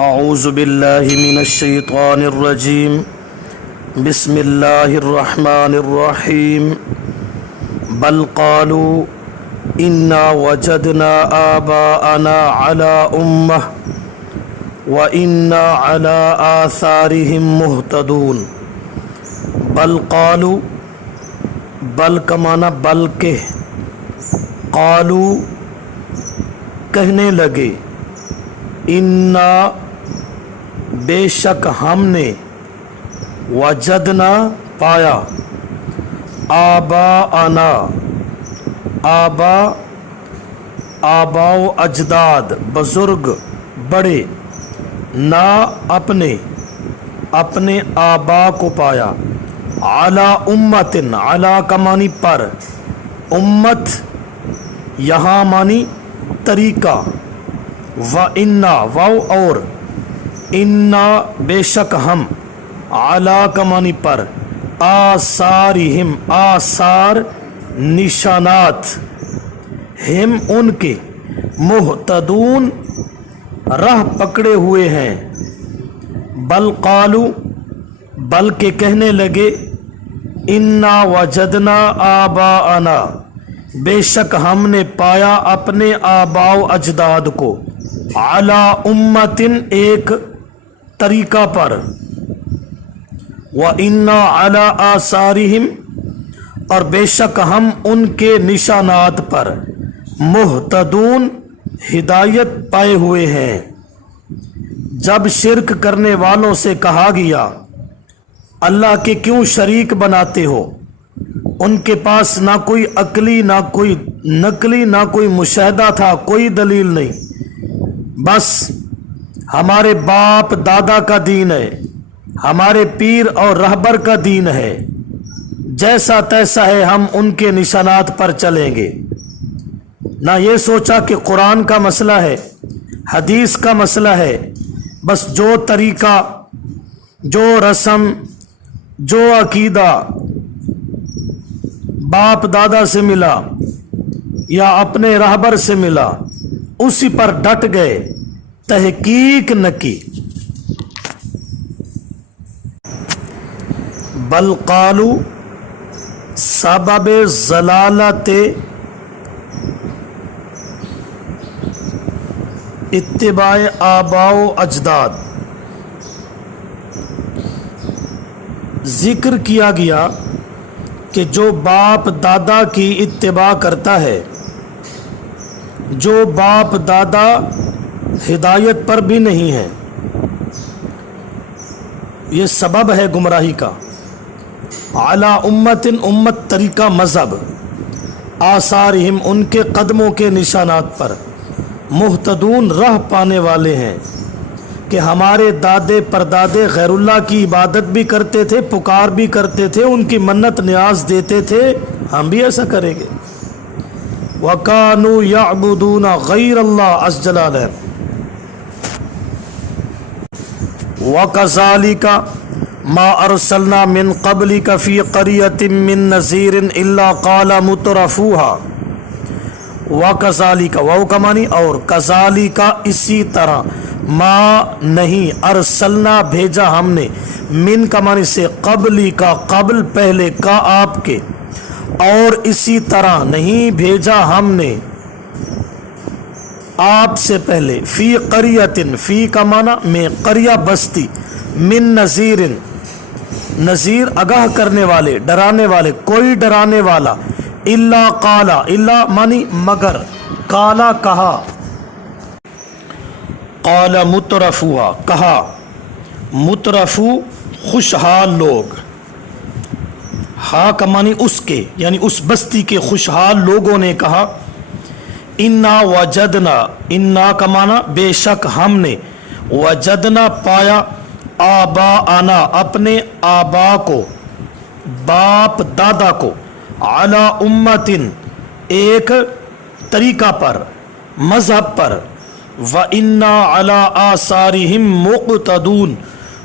اعوذ باللہ من الشیطان الرجیم بسم اللہ الرحمن الرحیم بل قالوا انا وجدنا آباءنا علی امہ وَإِنَّا عَلَىٰ آثَارِهِمْ مُهْتَدُونَ بل قالوا بل کا معنی بلکہ قالوا کہنے لگے انا بے شک ہم نے وجدنا پایا آباءنا آبا و اجداد بزرگ بڑے نہ اپنے آبا کو پایا علی امتن علی کا معنی پر امت یہاں معنی طریقہ و انا واو اور انا بے شک ہم علی کا معنی پر آثارہم آثار نشانات ہم ان کے مہتدون راہ پکڑے ہوئے ہیں بل قالو بلکہ کہنے لگے انا وجدنا آباءنا بے شک ہم نے پایا اپنے آباء و اجداد کو علی امتن ایک طریقہ پر وَإِنَّا عَلَىٰ آثَارِهِمْ اور بے شک ہم ان کے نشانات پر مہتدون ہدایت پائے ہوئے ہیں۔ جب شرک کرنے والوں سے کہا گیا اللہ کے کیوں شریک بناتے ہو، ان کے پاس نہ کوئی عقلی نہ کوئی نقلی نہ کوئی مشاہدہ تھا، کوئی دلیل نہیں، بس ہمارے باپ دادا کا دین ہے، ہمارے پیر اور رہبر کا دین ہے، جیسا تیسا ہے ہم ان کے نشانات پر چلیں گے۔ نہ یہ سوچا کہ قرآن کا مسئلہ ہے، حدیث کا مسئلہ ہے، بس جو طریقہ جو رسم جو عقیدہ باپ دادا سے ملا یا اپنے رہبر سے ملا اسی پر ڈٹ گئے، تحقیق نہ کی۔ بل قالوا سبب ضلالت اتباع آباء و اجداد ذکر کیا گیا کہ جو باپ دادا کی اتباع کرتا ہے، جو باپ دادا ہدایت پر بھی نہیں ہے، یہ سبب ہے گمراہی کا۔ علی امتن امت طریقہ مذہب، آثارہم ان کے قدموں کے نشانات پر، مہتدون راہ پانے والے ہیں کہ ہمارے دادے پردادے غیر اللہ کی عبادت بھی کرتے تھے، پکار بھی کرتے تھے، ان کی منت نیاز دیتے تھے، ہم بھی ایسا کریں گے۔ وَكَانُوا يَعْبُدُونَ غَيْرَ اللَّهِ عَزَّ جَلَالُهُ وَكَذَلِكَ مَا أَرْسَلْنَا مِن قَبْلِكَ فِي قَرْيَةٍ مِّن نَذِيرٍ إِلَّا قَالَ مُتْرَفُوهَا وَكَذَلِكَ واو کا معنی اور كَذَلِكَ اسی طرح ما نہیں ارسلنا بھیجا ہم نے من کا معنی سے قبلی کا قبل پہلے کا آپ کے، اور اسی طرح نہیں بھیجا ہم نے آپ سے پہلے فی قریۃ فی کا معنی میں قریہ بستی، من نذیر نذیر آگاہ کرنے والے ڈرانے والے، کوئی ڈرانے والا، الا قالا الا معنی مگر، قالا کہا، قال مترفوها کہا، مترفو خوشحال لوگ، ہا کا معنی اس کے یعنی اس بستی کے خوشحال لوگوں نے کہا انا وجدنا انا کا معنی بے شک ہم نے وجدنا پایا آباءنا اپنے آبا کو، باپ دادا کو، علی امتن ایک طریقہ پر مذہب پر، وَإِنَّا عَلَىٰ آثَارِهِمْ مُقْتَدُونَ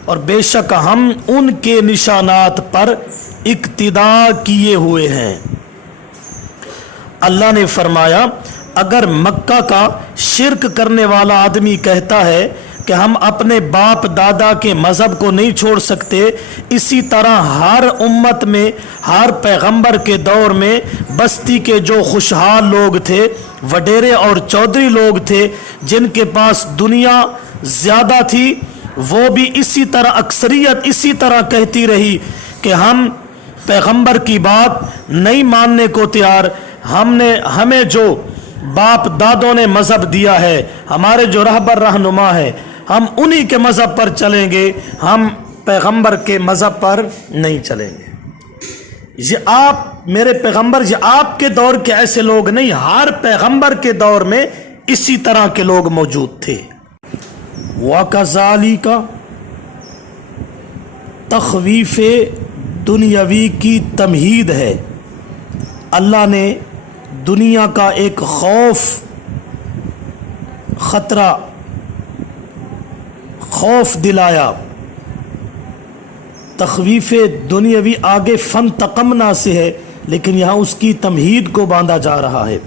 اور بے شک ہم ان کے نشانات پر اقتدا کیے ہوئے ہیں۔ اللہ نے فرمایا اگر مکہ کا شرک کرنے والا آدمی کہتا ہے کہ ہم اپنے باپ دادا کے مذہب کو نہیں چھوڑ سکتے، اسی طرح ہر امت میں، ہر پیغمبر کے دور میں بستی کے جو خوشحال لوگ تھے، وڈیرے اور چودھری لوگ تھے، جن کے پاس دنیا زیادہ تھی، وہ بھی اسی طرح اکثریت اسی طرح کہتی رہی کہ ہم پیغمبر کی بات نہیں ماننے کو تیار، ہمیں جو باپ دادوں نے مذہب دیا ہے، ہمارے جو رہبر رہنما ہے، ہم انہی کے مذہب پر چلیں گے، ہم پیغمبر کے مذہب پر نہیں چلیں گے۔ یہ آپ میرے پیغمبر، یہ آپ کے دور کے ایسے لوگ نہیں، ہر پیغمبر کے دور میں اسی طرح کے لوگ موجود تھے۔ وَكَذَلِكَ تخویف دنیاوی کی تمہید ہے، اللہ نے دنیا کا ایک خوف، خطرہ، خوف دلایا۔ تخویف دنیاوی آگے فانتقمنا سے ہے، لیکن یہاں اس کی تمہید کو باندھا جا رہا ہے۔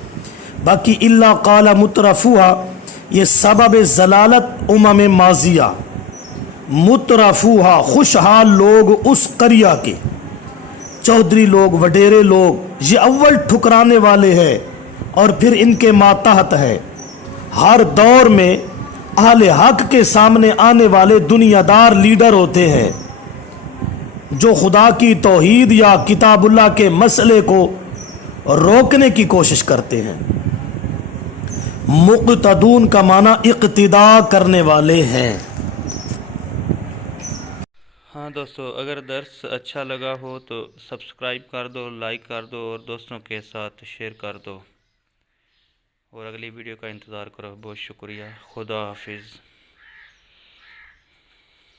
باقی اللہ قال مترفوہا، یہ سبب ضلالت امم ماضیہ، مترفوہا خوشحال لوگ اس قریہ کے، چودھری لوگ، وڈیرے لوگ، یہ اول ٹھکرانے والے ہیں اور پھر ان کے ماتحت ہے۔ ہر دور میں اہل حق کے سامنے آنے والے دنیا دار لیڈر ہوتے ہیں جو خدا کی توحید یا کتاب اللہ کے مسئلے کو روکنے کی کوشش کرتے ہیں۔ مقتدون کا معنی اقتدا کرنے والے ہیں۔ ہاں دوستو، اگر درس اچھا لگا ہو تو سبسکرائب کر دو، لائک کر دو اور دوستوں کے ساتھ شیئر کر دو، اور اگلی ویڈیو کا انتظار کرو۔ بہت شکریہ، خدا حافظ۔